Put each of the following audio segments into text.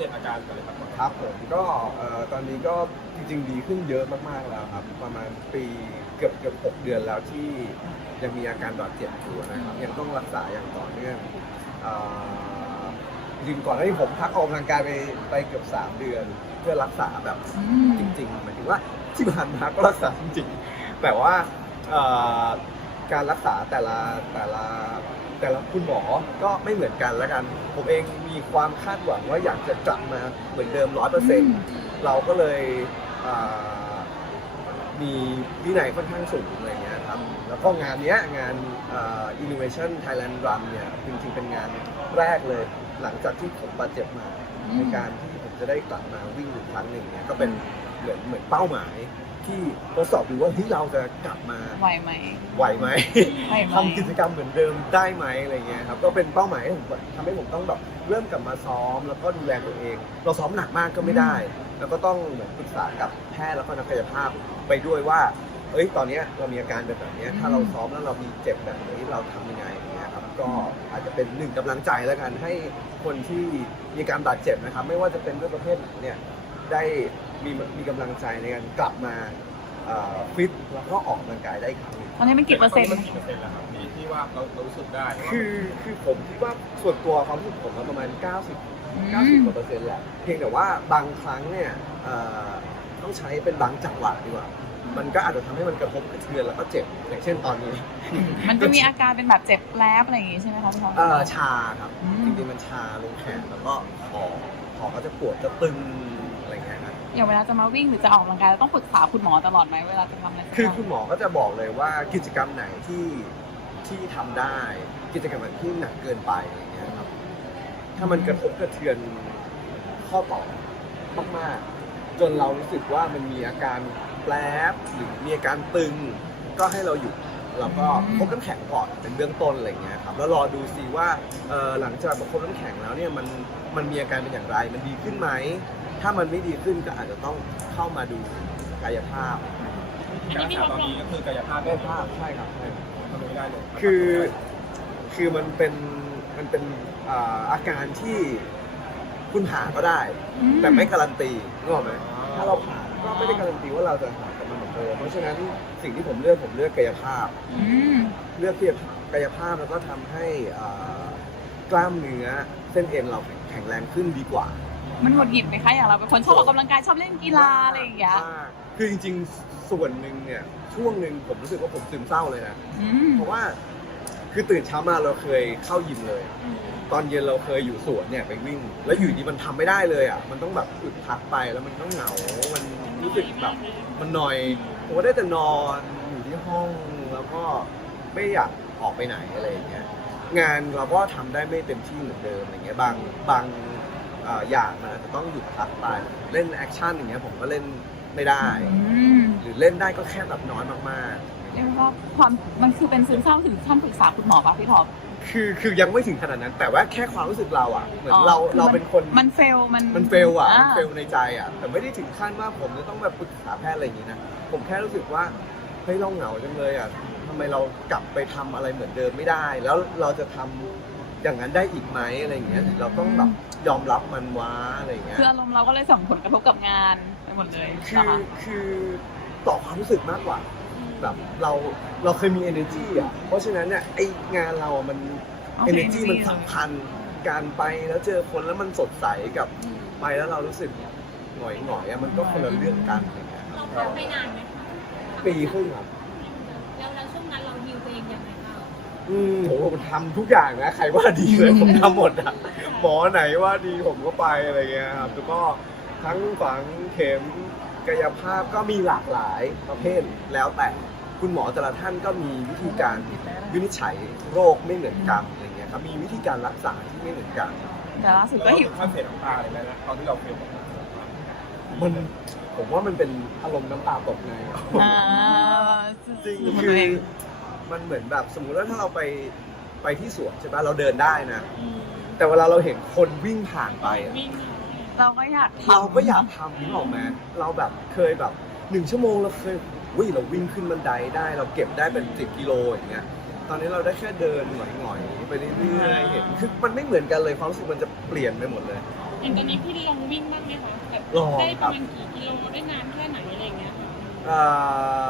ดตอาการกันเลยครับหมอครับผมก็เอ่อตอนนี้ก็จริงๆดีขึ้นเยอะมากๆแล้วครับ ประมาณปีเกือบเกือบหกเดือนแล้วที่ยังมีอาการบาดเจ็บอยู่นะครับ ยังต้องรักษาอย่างต่อเนื่องเอ่อจริงๆก่อนหน้านี้ผมพักออกกำลังกายไปไปเกือบสามเดือน เพื่อรักษาแบบอืมจริงๆหมายถึงว่าที่ผ่านมาก็รักษาจริงๆแต่ว่าเอ่อการรักษาแต่ละแต่ละ แต่ละคุณหมอก็ไม่เหมือนกันแล้วกัน ผมเองมีความคาดหวังว่าอยากจะกลับมาเหมือนเดิมร้อยเปอร์เซ็นต์เราก็เลยเอ่อมีวินัยค่อนข้างสูงอะไรเงี้ยครับ แล้วก็งานเนี้ยงาน Innovation Thailand Run เนี่ยจริงๆเป็นงานแรกเลย หลังจากที่ผมบาดเจ็บมาอืมในการที่ผมจะได้กลับมาวิ่งอีกครั้งหนึ่งเนี่ยก็เป็น เหมือนเหมือนเป้าหมาย ที่ทดสอบดูว่าเฮ้ยเราจะกลับมาไหวไหมไหวไหมไหวไหมทำกิจกรรมเหมือนเดิมได้ไหมอะไรเงี้ยครับก็เป็นเป้าหมายที่ผมทำให้ผมต้องแบบเริ่มกลับมาซ้อม แล้วก็ดูแลตัวเอง เราซ้อมหนักมากก็ไม่ได้ แล้วก็ต้องเหมือนปรึกษากับแพทย์แล้วก็นักกายภาพไปด้วยว่าเอ้ยตอนเนี้ยเรามีอาการแบบแบบเนี้ยถ้าเราซ้อมแล้วเรามีเจ็บแบบนี้เราทำยังไงอย่างเงี้ยครับก็อาจจะเป็นหนึ่งกำลังใจแล้วกันให้คนที่มีอาการบาดเจ็บนะครับ ไม่ว่าจะเป็นด้วยประเภทไหนเนี่ยได้ มีมีกำลังใจในการกลับมาเอ่อฟิตแล้วก็ออกกำลังกายได้อีกครั้งหนึ่ง ตอนนี้เป็นกี่เปอร์เซ็นต์มันกี่เปอร์เซ็นต์แล้วครับที่ที่ว่าเราเรารู้สึกได้ว่าคือคือผมคิดว่าส่วนตัวความรู้สึกผมอะประมาณ 90อืม90กว่าเปอร์เซ็นต์แหละเพียงแต่ว่าบางครั้งเนี่ยเอ่อต้องใช้เป็นบางจังหวะดีกว่า มันก็อาจจะทำให้มันกระทบกระเทือนแล้วก็เจ็บอย่างเช่นตอนนี้มันจะมีอาการเป็นแบบเจ็บแลบอะไรอย่างงี้ใช่ไหมคะพี่ทอม เอ่อชาครับอืม จริงๆมันชาลงแขนแล้วก็คอคอก็จะปวดจะตึง อะไรเงี้ยครับอย่างเวลาจะมาวิ่งหรือจะออกกำลังกายเราต้องปรึกษาคุณหมอตลอดไหมเวลาจะทำอะไรสักคืออย่าง คุณหมอก็จะบอกเลยว่ากิจกรรมไหนที่ที่ทำได้ กิจกรรมไหนที่หนักเกินไปอะไรเงี้ยครับ ถ้ามันกระทบกระเทือนข้อต่อมากๆ จนเรารู้สึกว่ามันมีอาการแปลบหรือมีอาการตึง ก็ให้เราหยุดเราก็พบน้ำแข็งก่อนเป็นเบื้องต้นอะไรเงี้ยครับแล้วรอดูซิว่าเอ่อหลังจากประคบน้ำแข็งแล้วเนี่ยมันมันมีอาการเป็นอย่างไร มันดีขึ้นไหม ถ้ามันไม่ดีขึ้นก็อาจจะต้องเข้ามาดูกายภาพการรักษาตอนนี้ก็คือกายภาพกายภาพใช่ครับใช่ครับทำไม่ได้เลยคือคือมันเป็นมันเป็นอ่าอาการที่คุณผ่าก็ได้อืมแต่ไม่การันตีนึกออกไหมถ้าเราผ่าก็ไม่ได้การันตีว่าเราจะหายกลับมาเหมือนเดิมเพราะฉะนั้นสิ่งที่ผมเลือกผมเลือกกายภาพอืมเลือกที่จะกายภาพแล้วก็ทำให้อ่ากล้ามเนื้อเส้นเอ็นเราแข็งแรงขึ้นดีกว่า มันหงุดหงิดไหมคะอย่างเราเป็นคนชอบออกกำลังกายชอบเล่นกีฬาอะไรอย่างเงี้ยมากคือจริงๆ ส่วนหนึ่งเนี่ย ช่วงหนึ่งผมรู้สึกว่าผมซึมเศร้าเลยนะ อืมเพราะว่าคือตื่นเช้ามาเราเคยเข้ายิมเลย ตอนเย็นเราเคยอยู่สวนเนี่ยไปวิ่ง แล้วอยู่ดีมันทำไม่ได้เลยอะ มันต้องแบบอึดพักไปแล้วมันต้องเหงา มันรู้สึกแบบมันหน่อยผมก็ได้แต่นอนอยู่ที่ห้องแล้วก็ไม่อยากออกไปไหนอะไรอย่างเงี้ย งานเราก็ทำได้ไม่เต็มที่เหมือนเดิมอะไรเงี้ย บางบางเอ่ออย่างมันอาจจะต้องหยุดพักไปเล่นแอคชั่นอย่างเงี้ยผมก็เล่นไม่ได้ อืมหรือเล่นได้ก็แค่แบบน้อยมากๆเรียกว่าความมันคือเป็นซึมเศร้าถึงขั้นปรึกษาคุณหมอป่ะพี่ทอมคือคือยังไม่ถึงขนาดนั้น แต่ว่าแค่ความรู้สึกเราอะเหมือนอ๋อเราคือ เรามันเป็นคนมันเฟลมันมันเฟลอะอ่ามันเฟลในใจอะแต่ไม่ได้ถึงขั้นว่าผมจะต้องแบบปรึกษาแพทย์อะไรอย่างนี้นะผมแค่รู้สึกว่าเฮ้ยเราเหงาจังเลยอะทำไมเรากลับไปทำอะไรเหมือนเดิมไม่ได้ แล้วเราจะทำ อย่างนั้นได้อีกไหมอะไรอย่างเงี้ยหรือเราต้องแบบยอมรับมันว้าอะไรอย่างเงี้ย คืออารมณ์เราก็เลยส่งผลกระทบกับงานไปหมดเลยคืเหรออคะคือต่อความรู้สึกมากกว่า แบบเราเราเคยมี energy อะ เพราะฉะนั้นเนี่ยไองานเราอะมันโอเค energy มันสำคัญการไปแล้วเจอคนแล้วมันสดใสกับไปแล้วเรารู้สึกหงอยหงอยๆอะมันก็คนละเรื่องกันอะไรเงี้ยครับเราพักไปนานไหมคะปีครึ่งครับแล้วแล้วช่วงนั้นเราฮิวตัวเองยังไงบ้าง อืมโหผมทำทุกอย่างนะ ใครว่าดีเลยผมทำหมดอะหมอไหนว่าดีผมก็ไปอะไรเงี้ยครับแล้วก็ทั้งฝังเข็มกายภาพก็มีหลากหลายประเภทแล้วแต่คุณหมอแต่ละท่านก็มีวิธีการวินิจฉัยโรคไม่เหมือนกันอะไรเงี้ยครับมีวิธีการรักษาที่ไม่เหมือนกัน แต่ล่าสุดก็เราหิถึวงขั้นเสียน้ำตาเลยไหมนะตอนที่เราเฟลมันผมว่ามันเป็นอารมณ์น้ำตาตกในอะอ่าจริงคือคืตัวอเอง มันเหมือนแบบสมมุติว่าถ้าเราไปไปที่สวนใช่ปะเราเดินได้นะแต่เวลาเราเห็นคนวิ่งผ่านไปอะเราก็อยากทำเราก็อยากทำนึกออกไหมเราแบบเคยแบบหนึ่งชั่วโมงเราเคยวิ่งเราวิ่งขึ้นบันไดได้ เราเก็บได้เป็นสิบกิโลอย่างเงี้ยตอนนี้เราได้แค่เดินหน่อยๆไปเรื่อยๆเห็นคือมันไม่เหมือนกันเลยความรู้สึกมันจะเปลี่ยนไปหมดเลย อย่างตอนนี้พี่ลงวิ่งบ้างไหมคะแบบลงได้คปรัระบมาณกี่กิโลได้นานแค่ไหนอะไรอย่างเงี้ยค่ะเอ่อ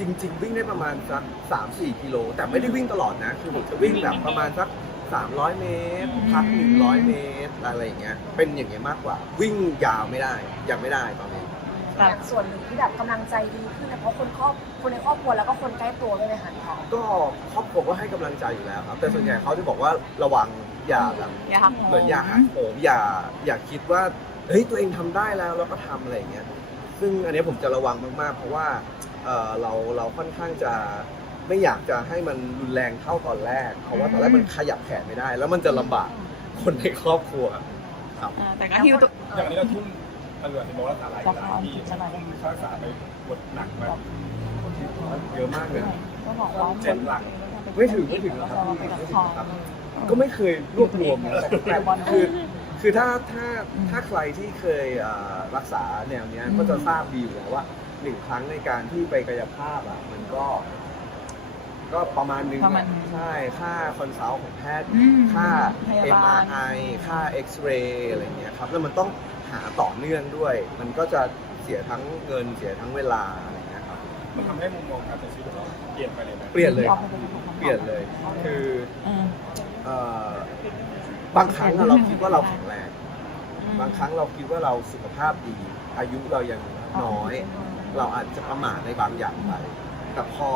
จริง ๆ วิ่งได้ประมาณสักสามสี่กิโล แต่ไม่ได้วิ่งตลอดนะคือผมจะวิ่งแบบประมาณสักสามร้อยเมตร พักหนึ่งร้อยเมตร อะไรอย่างเงี้ย เป็นอย่างเงี้ยมากกว่า วิ่งยาวไม่ได้ยังไม่ได้ตอนนี้ครับอย่างส่วนหนึ่งที่แบบกำลังใจดีขึ้นนะเพราะคนครอบคนในครอบครัวแล้วก็คนใกล้ตัวด้วยไหมคะพี่หอมก็ครอบครัวก็ให้กำลังใจอยู่แล้วครับ แต่ส่วนใหญ่เขาจะบอกว่าระวังอย่าแบบ อย่าหักโหมเหมือนอย่าหักโหมอย่าอย่าคิดว่าเฮ้ยตัวเองทำได้แล้วแล้วก็ทำอะไรอย่างเงี้ยซึ่งอันเนี้ยผมจะระวังมากๆ เพราะว่า เอ่อเราเราค่อนข้างจะไม่อยากจะให้มันรุนแรงเท่าตอนแรก เพราะว่าตอนแรกมันขยับแขนไม่ได้ แล้วมันจะลำบากคนในครอบครัวครับอ่าแต่ก็ฮิวตัว อย่างนี้เราทุ่มตำรวจที่บอกรักษาหลายหลายที่จะมาทุ่มค่ารักษาไปกดหนักมากเยอะมากเลยนะก็บอกว่าเจ็ดหลักไม่ถึงไม่ถึงหรอกครับพี่ไปกับไม่ทถึองงครับ ก็ไม่เคยรวบรวมนะแต่คือคือถ้าถ้าถ้าใครที่เคยเอ่อรักษาแนวเนี้ยก็จะทราบดีอยู่แล้วว่า หนึ่งครั้งในการที่ไปกายภาพอะมันก็ ก็ประมาณนึงประมาณอะนึงใช่ค่าคอนซัลท์ของแพทย์อืมค่า พยาบาล MRI ค่าเอ็กซเรย์อะไรเงี้ยครับแล้วมันต้องหาต่อเนื่องด้วย มันก็จะเสียทั้งเงินเสียทั้งเวลาอะไรเงี้ยครับมันทำให้มุมมองการใช้ชีวิตของเราเปลี่ยนไปเลยไหมเปลี่ยนเลยครับเปลี่ยนเลย คืออืมเอ่อบางครั้งอะเราคิดว่าเราแข็งแรงบางครั้งเราคิดว่าเราสุขภาพดี อายุเรายังน้อย เราอาจจะประมาทในบางอย่างไป แต่พอ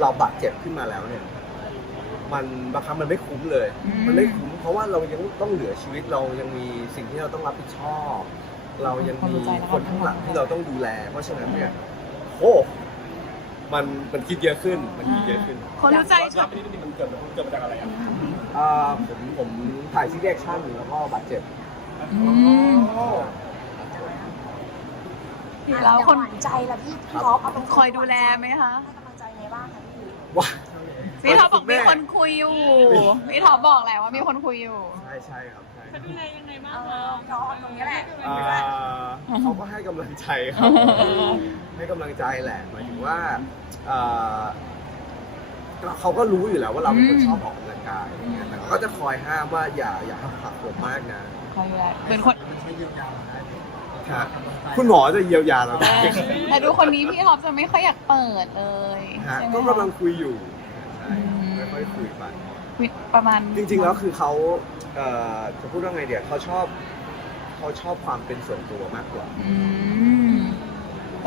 เราบาดเจ็บขึ้นมาแล้วเนี่ย มันบางครั้งมันไม่คุ้มเลย อืม มันไม่คุ้มเพราะว่าเรายังต้องเหลือชีวิตเรายังมีสิ่งที่เราต้องรับผิดชอบ เรายังมีคนข้างหลังที่เราต้องดูแล เพราะฉะนั้นเนี่ยโอ้มันมันคิดเยอะขึ้น มันคิดเยอะขึ้น คนรู้ใจชรออบบนี้นี่มันเกิดมันเกิดมาจากอะไรอะอ่าผมผมถ่ายซีรีส์แอคชั่นแล้วก็บาดเจ็บ อืม แล้วคนหวานใจล่ะพี่พี่ท็อปเอาเป็นคอยดูแลไหมคะให้กำลังใจไงบ้างคะพี่ว้าพี่ท็อปบอกมีคนคุยอยู่ พี่ท็อปบอกแหละว่ามีคนคุยอยู่ ใช่ใช่ครับใช่เขาดูแลยังไงบ้างเอคะอพี่ท็อปเอาตรงนี้แหละอ่าเขาก็ให้กำลังใจครับให้กำลังใจแหละหมายถึงว่าอ่าก็เขาก็รู้อยู่แล้วว่าเราเป็นคนอืมชอบออกกำลังกายอย่างเงี้ยแต่เขาก็จะคอยห้ามว่าอย่าอย่าหักโหมมากนะคอยดูแลเป็นคนค รับคุณหมอจะเยียวยาเราได้แต่ดูคนนี้พี่ท็อปจะไม่ค่อยอยากเปิดเลยฮะใช่ไหมก็คะกำลังคุยอยู่ใช่อืมไม่ค่อยคุยไปคุยประมาณจริงๆ แล้วคือเขาเอ่อจะพูดว่าไงเดี๋ยวเขาชอบเขาชอบความเป็นส่วนตัวมากกว่า อืม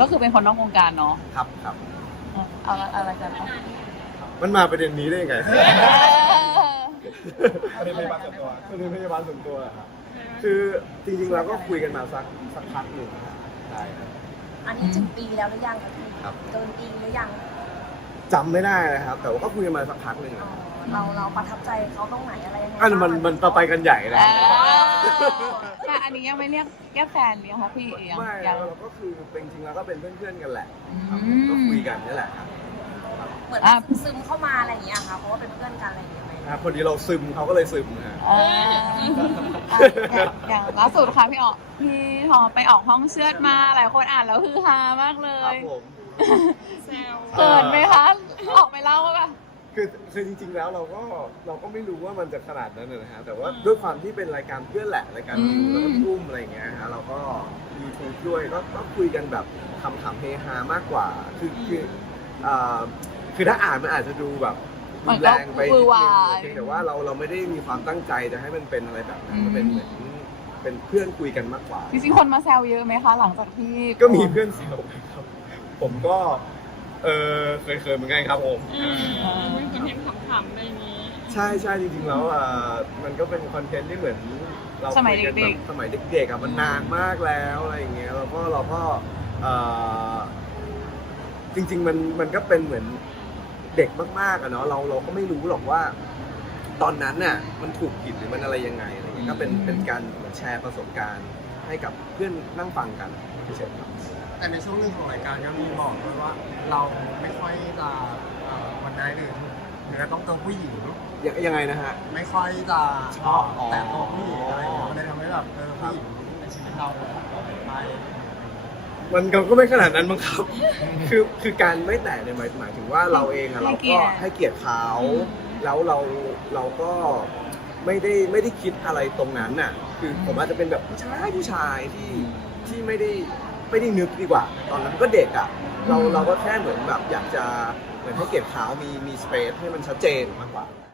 ก็คือเป็นคนนอกวงการเนาะครับครับ เอาละอะไรกันคะมันมาประเด็นนี้ได้ยังไง เออ ไม่ได้พยาบาลส่วนตัวก็คือพยาบาลส่วนตัวอะครับคือจริงๆแล้วก็คุยกันมาสักสักพักหนึ่งครับใช่ครับ อันนี้ถึงปีแล้วหรือยังคะพี่ครับเกินปีหรือยังจำไม่ได้นะครับ แต่ว่าก็คุยกันมาสักพักหนึ่งอ๋อะอเราเราประทับใจเขาตรงไหนอะไรยังไงอันมันบ้างมันต่อไปกันใหญ่เอแล้วอแต่อันนี้ยังไม่เรียกแก้แฟนเลยคะพี่ยังไม่ยังเราก็คือเป็นจริงๆแล้วก็เป็นเพื่อนๆกันแหละอืครับมก็คุยกันนี่แหละครับ เหมือนอะซึมเข้ามาอะไรอย่างเงี้ยค่ะเพราะว่าเป็นเพื่อนกันอะไรอย่างเงี้ย ไหมครับพอดีเราซึมเขาก็เลยซึมนะเอออะอย่างอย่างล่าสุดค่ะพี่ออกพี่ทอไปออกห้องเชือดมาหลายคนอ่านแล้วฮือฮามากเลครัยบผม แซวเขินไหมคะ ออกไปเล่าว่าแบบ คือคือจริงๆแล้วเราก็เราก็ไม่รู้ว่ามันจะขนาดนั้นนะฮะแต่ว่าด้วยความที่เป็นรายการเพื่อนแหละรายการอืมดูแล้วก็ทุ่มอะไรอย่างเงี้ยฮะเราก็ยูทูบด้วยก็ก็คุยกันแบบคำถามเฮฮามากกว่า คือคืออ่าคือถ้าอ่านมันอาจจะดูแบบ รุนแรงไปนิดนึงเพียงแต่ว่าเราเราไม่ได้มีความตั้งใจจะให้มันเป็นอะไรแบบนั้นมันเป็นเหมือนเป็นเพื่อนคุยกันมากกว่า จริงๆคนมาแซวเยอะไหมคะ หลังจากที่ก็มีเพื่อนแซวไปครับ ผมก็ เออเคยเคยๆเหมือนกันครับผม อืมมีคนเห็นขำๆอะไรอย่างนี้ ใช่ใช่จริงๆแล้วอ่ามันก็เป็นคอนเทนต์ที่เหมือน เราสมัยคุกันเด็กๆ แบบสมัยเด็กๆอะมันนานมากแล้วอะไรอย่างเงี้ยเราก็เราก็เอ่อจริง ๆ มันมันก็เป็นเหมือน เด็กมากๆอะเนาะเราเราก็ไม่รู้หรอกว่า ตอนนั้นน่ะมันถูกผิดหรือมันอะไรยังไงอะไรเงี้ยก็เป็นเป็นการเหมือนแชร์ประสบการณ์ให้กับเพื่อนนั่งฟังกันเฉยๆครับแต่ในช่วงหนึ่งของรายการก็มีบอกด้วยว่าเราไม่ค่อยจะเอ่อวันได้หรือเนื้อต้องตัวผู้หญิง ยังยังไงนะฮะ ไม่ค่อยจะชอบอ๋อแต่ตัวผู้หญิงอะไรอย่างเงี้ยมันเลยทำให้แบบเออผู้หญิงในชีวิตเราไป มันก็ก็ไม่ขนาดนั้นมั้งครับ คือคือการไม่แตะเนี่ยหมายหมายถึงว่าเราเองอะให้เราเกีก็ยรติให้เกียรติเขาแล้วเราเราก็ไม่ได้ไม่ได้คิดอะไรตรงนั้นน่ะ คือผมอาจจะเป็นแบบผู้ชายผู้ชายที่ที่ไม่ได้ไม่ได้นึกดีกว่า ตอนนั้นก็เด็กอะเราเราก็แค่เหมือนแบบอยากจะเหมือนให้เก็บขาวมีมีสเปซให้มันชัดเจนมากกว่า